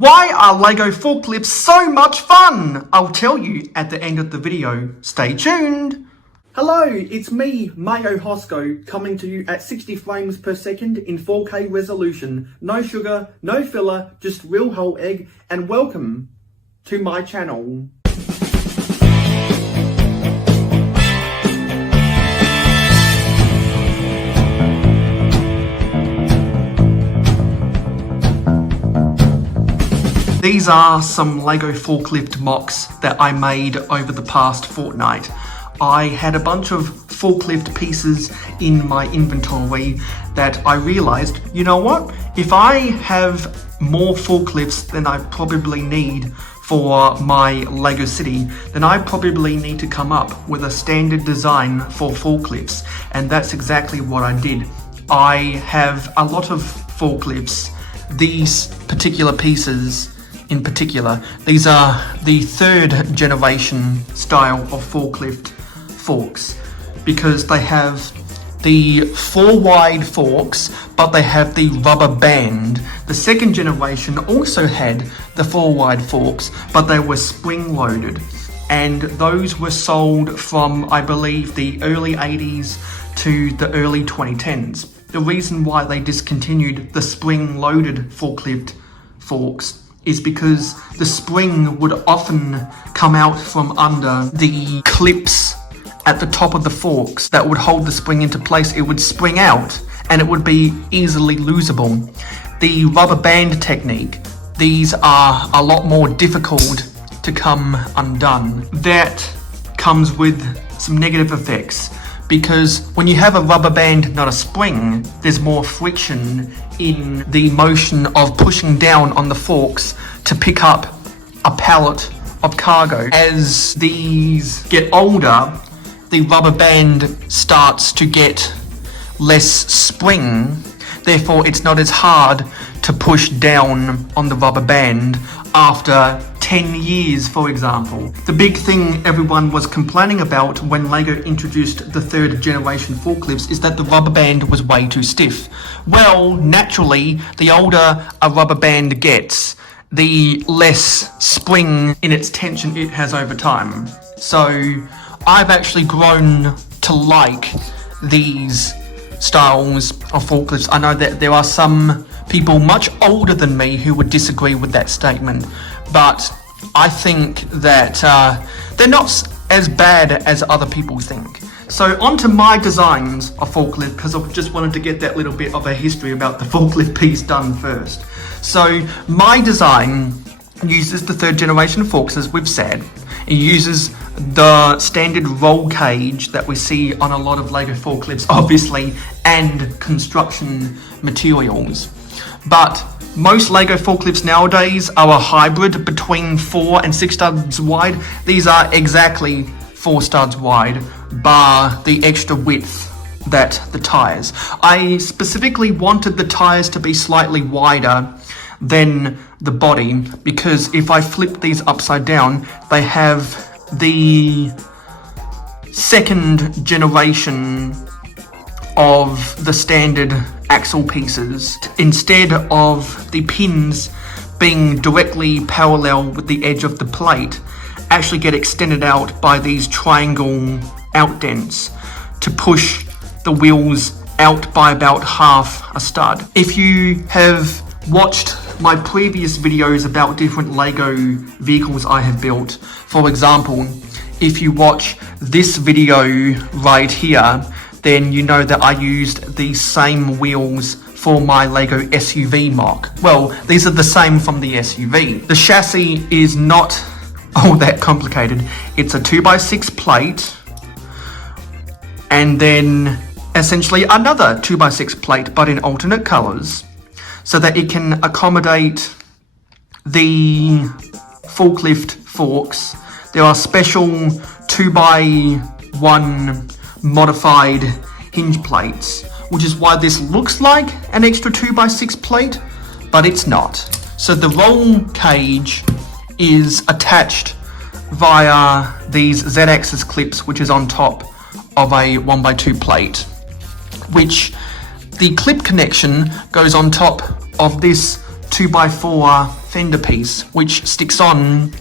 Why are LEGO forklifts so much fun? I'll tell you at the end of the video. Stay tuned. Hello, it's me, Mayo Hosko, coming to you at 60 frames per second in 4K resolution. No sugar, no filler, just real whole egg, and welcome to my channel. These are some LEGO forklift mocks that I made over the past fortnight. I had a bunch of forklift pieces in my inventory that I realized, you know what? If I have more forklifts than I probably need for my LEGO city, then I probably need to come up with a standard design for forklifts. And that's exactly what I did. I have a lot of forklifts. These particular pieces in particular, these are the third generation style of forklift forks, because they have the 4 wide forks, but they have the rubber band. The second generation also had the 4 wide forks, but they were spring loaded, and those were sold from, I believe, the early 80s to the early 2010s. The reason why they discontinued the spring loaded forklift forks is because the spring would often come out from under the clips at the top of the forks that would hold the spring into place. It would spring out and it would be easily losable. The rubber band technique, these are a lot more difficult to come undone. That comes with some negative effects, because when you have a rubber band, not a spring, there's more friction in the motion of pushing down on the forks to pick up a pallet of cargo. As these get older, the rubber band starts to get less spring, therefore it's not as hard to push down on the rubber band after 10 years, for example. The big thing everyone was complaining about when LEGO introduced the third generation forklifts is that the rubber band was way too stiff. Well, naturally, the older a rubber band gets, the less spring in its tension it has over time. So I've actually grown to like these styles of forklifts. I know that there are some people much older than me who would disagree with that statement, but I think that they're not as bad as other people think. So onto my designs of forklift, because I just wanted to get that little bit of a history about the forklift piece done first. So my design uses the third generation forks, as we've said. It uses the standard roll cage that we see on a lot of LEGO forklifts, obviously, and construction materials. But most LEGO forklifts nowadays are a hybrid between 4 and 6 studs wide. These are exactly 4 studs wide, bar the extra width that the tires. I specifically wanted the tires to be slightly wider than the body, because if I flip these upside down, they have the second generation of the standard axle pieces. Instead of the pins being directly parallel with the edge of the plate, actually get extended out by these triangle outdents to push the wheels out by about half a stud. If you have watched my previous videos about different LEGO vehicles I have built, for example, if you watch this video right here, then you know that I used these same wheels for my LEGO SUV mock. Well, these are the same from the SUV. The chassis is not all that complicated. It's a 2x6 plate, and then essentially another 2x6 plate, but in alternate colors, so that it can accommodate the forklift forks. There are special 2x1 modified hinge plates, which is why this looks like an extra 2x6 plate, but it's not. So the roll cage is attached via these Z-axis clips, which is on top of a 1x2 plate, which the clip connection goes on top of this 2x4 fender piece which sticks on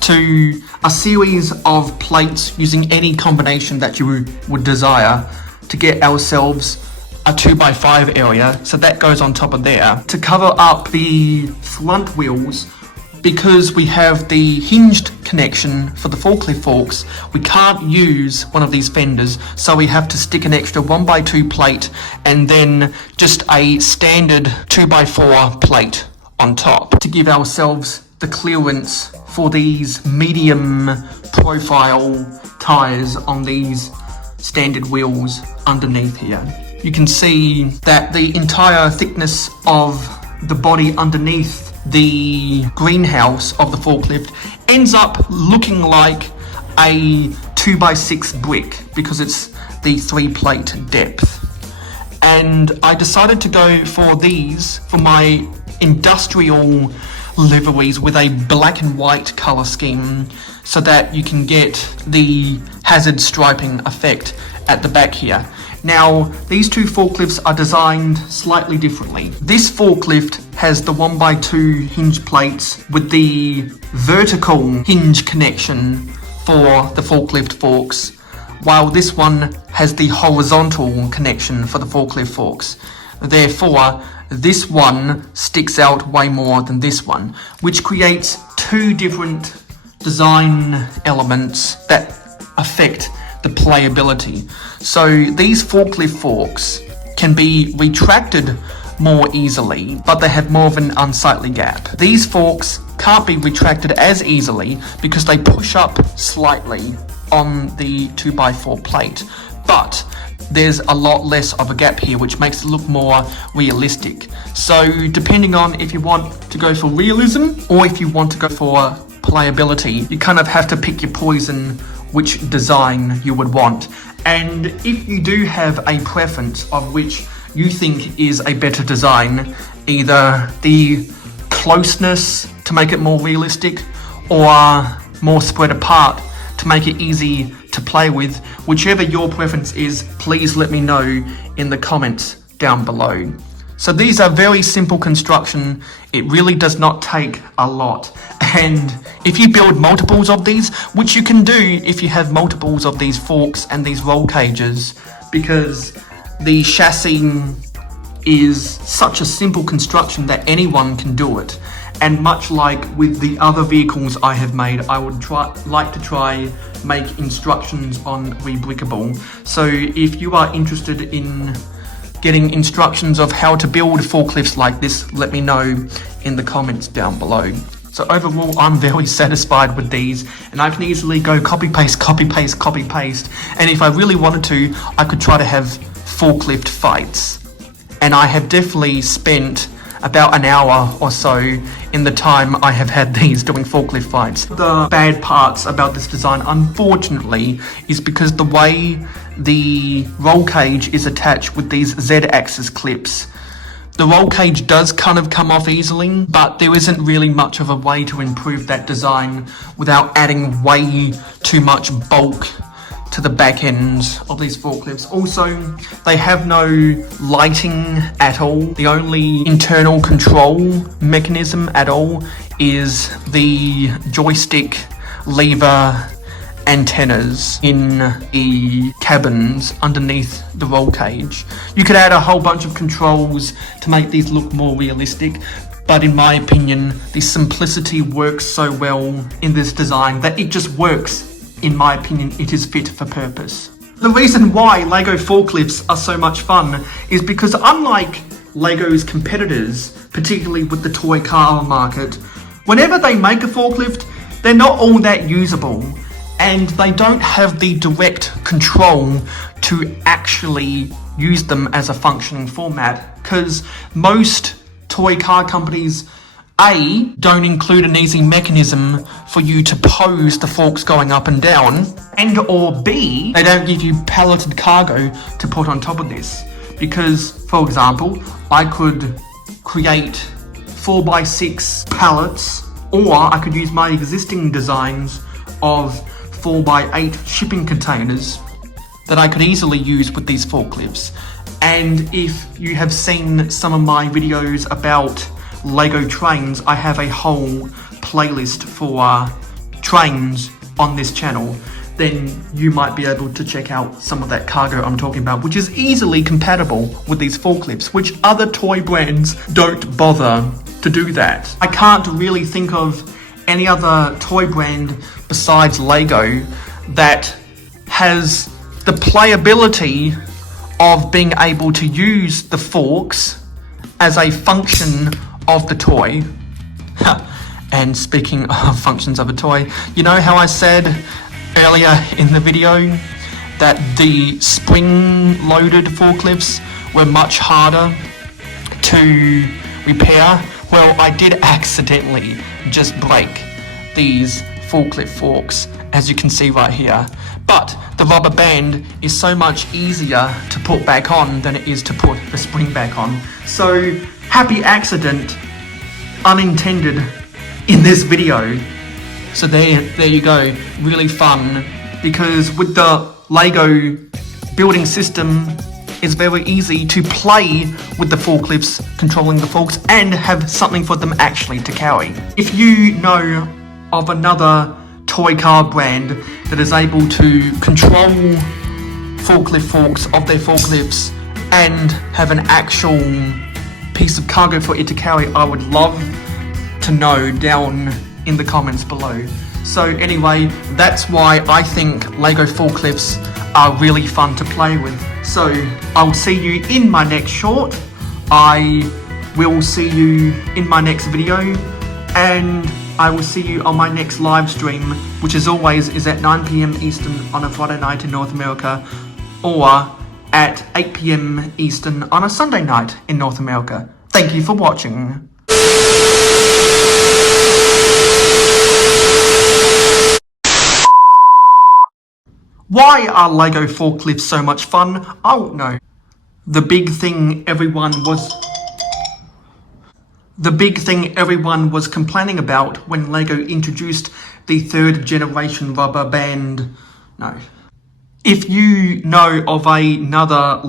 to a series of plates using any combination that you would desire to get ourselves a 2x5 area. So that goes on top of there to cover up the front wheels. Because we have the hinged connection for the forklift forks, we can't use one of these fenders, so we have to stick an extra 1x2 plate and then just a standard 2x4 plate on top to give ourselves the clearance for these medium profile tyres on these standard wheels underneath here. You can see that the entire thickness of the body underneath the greenhouse of the forklift ends up looking like a 2x6 brick because it's the 3-plate depth. And I decided to go for these for my industrial liveries with a black and white color scheme so that you can get the hazard striping effect at the back here. Now, these two forklifts are designed slightly differently. This forklift has the 1x2 hinge plates with the vertical hinge connection for the forklift forks, while this one has the horizontal connection for the forklift forks. Therefore, this one sticks out way more than this one, which creates two different design elements that affect the playability. So these forklift forks can be retracted more easily, but they have more of an unsightly gap. These forks can't be retracted as easily because they push up slightly on the 2x4 plate, but there's a lot less of a gap here, which makes it look more realistic. So depending on if you want to go for realism or if you want to go for playability, you kind of have to pick your poison which design you would want. And if you do have a preference of which you think is a better design, either the closeness to make it more realistic or more spread apart to make it easy to play with, whichever your preference is, please let me know in the comments down below. So these are very simple construction. It really does not take a lot. And if you build multiples of these, which you can do if you have multiples of these forks and these roll cages, because the chassis is such a simple construction that anyone can do it. And much like with the other vehicles I have made, I would like to try make instructions on Rebrickable. So if you are interested in getting instructions of how to build forklifts like this, let me know in the comments down below. So overall, I'm very satisfied with these, and I can easily go copy paste, copy paste, copy paste. And if I really wanted to, I could try to have forklift fights. And I have definitely spent about an hour or so in the time I have had these doing forklift fights. The bad parts about this design, unfortunately, is because the way the roll cage is attached with these Z-axis clips, the roll cage does kind of come off easily, but there isn't really much of a way to improve that design without adding way too much bulk to the back ends of these forklifts. Also, they have no lighting at all. The only internal control mechanism at all is the joystick lever antennas in the cabins underneath the roll cage. You could add a whole bunch of controls to make these look more realistic, but in my opinion, the simplicity works so well in this design that it just works. In my opinion, it is fit for purpose. The reason why LEGO forklifts are so much fun is because unlike LEGO's competitors, particularly with the toy car market, whenever they make a forklift, they're not all that usable, and they don't have the direct control to actually use them as a functioning format, because most toy car companies don't include an easy mechanism for you to pose the forks going up and down, and or B, they don't give you palleted cargo to put on top of this. Because, for example, I could create 4x6 pallets, or I could use my existing designs of 4x8 shipping containers that I could easily use with these forklifts. And if you have seen some of my videos about Lego trains, I have a whole playlist for trains on this channel. Then you might be able to check out some of that cargo I'm talking about, which is easily compatible with these forklifts, which other toy brands don't bother to do that. I can't really think of any other toy brand besides Lego that has the playability of being able to use the forks as a function of the toy. And speaking of functions of a toy, you know how I said earlier in the video that the spring-loaded forklifts were much harder to repair? Well, I did accidentally just break these forklift forks, as you can see right here. But the rubber band is so much easier to put back on than it is to put the spring back on. So, happy accident, unintended, in this video. So there you go, really fun, because with the Lego building system, it's very easy to play with the forklifts, controlling the forks, and have something for them actually to carry. If you know of another toy car brand that is able to control forklift forks of their forklifts and have an actual piece of cargo for it to carry, I would love to know down in the comments below. So anyway, that's why I think Lego forklifts are really fun to play with. So I'll see you in my next short. I will see you in my next video, and I will see you on my next live stream, which as always is at 9 PM Eastern on a Friday night in North America, or at 8 PM Eastern on a Sunday night in North America. Thank you for watching. Why are Lego forklifts so much fun? I don't know. The big thing everyone was complaining about when Lego introduced the 3rd generation rubber band. No. If you know of another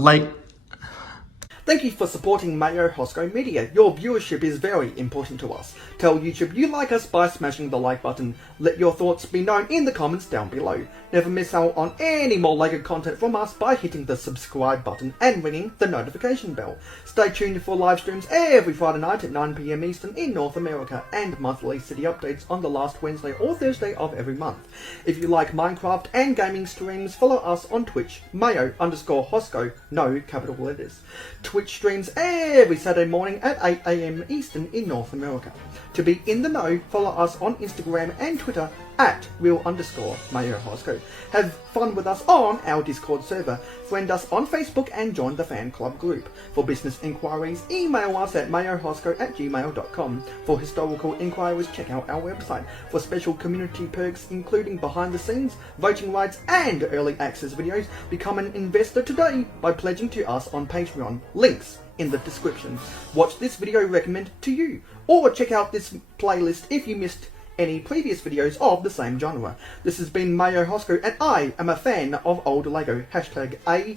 Thank you for supporting Mayo Hosko Media. Your viewership is very important to us. Tell YouTube you like us by smashing the like button. Let your thoughts be known in the comments down below. Never miss out on any more Lego content from us by hitting the subscribe button and ringing the notification bell. Stay tuned for live streams every Friday night at 9 PM Eastern in North America, and monthly city updates on the last Wednesday or Thursday of every month. If you like Minecraft and gaming streams, follow us on Twitch, Mayo_Hosko, no capital letters. Twitch streams every Saturday morning at 8 AM Eastern in North America. To be in the know, follow us on Instagram and Twitter at real_mayohosko. Have fun with us on our Discord server. Friend us on Facebook and join the fan club group. For business inquiries, email us at mayohosko@gmail.com. For historical inquiries, check out our website. For special community perks, including behind the scenes, voting rights, and early access videos, become an investor today by pledging to us on Patreon. Links in the description. Watch this video recommended to you, or check out this playlist if you missed any previous videos of the same genre. This has been Mayo Hosko, and I am a fan of old Lego. #AFOOL.